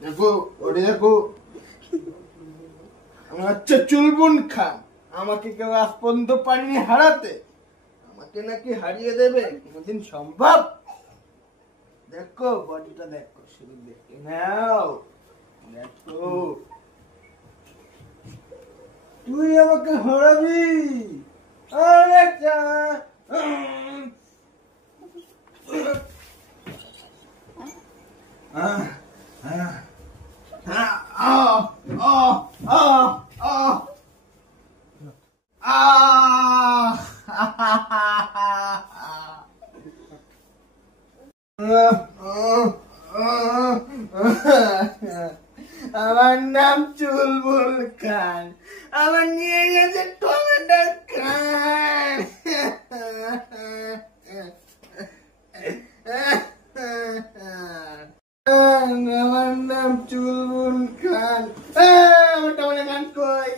দেখো ওটা দেখো, আমার হচ্ছে চুলবুন খান। আমাকে কেউ আজ পর্যন্ত পারিনি হারাতে, আমাকে নাকি হারিয়ে দেবে কোনদিন সম্ভব? দেখো বডিটা দেখো, শুধু দেখে নাও। দেখো তুই আমাকে হারাবি? আরে আমার নাম চুলবুল খান, আমার নিয়ে গেছে টমেটো খান। আমার নাম চুলবুল খান। আমার টমেটো খান কই?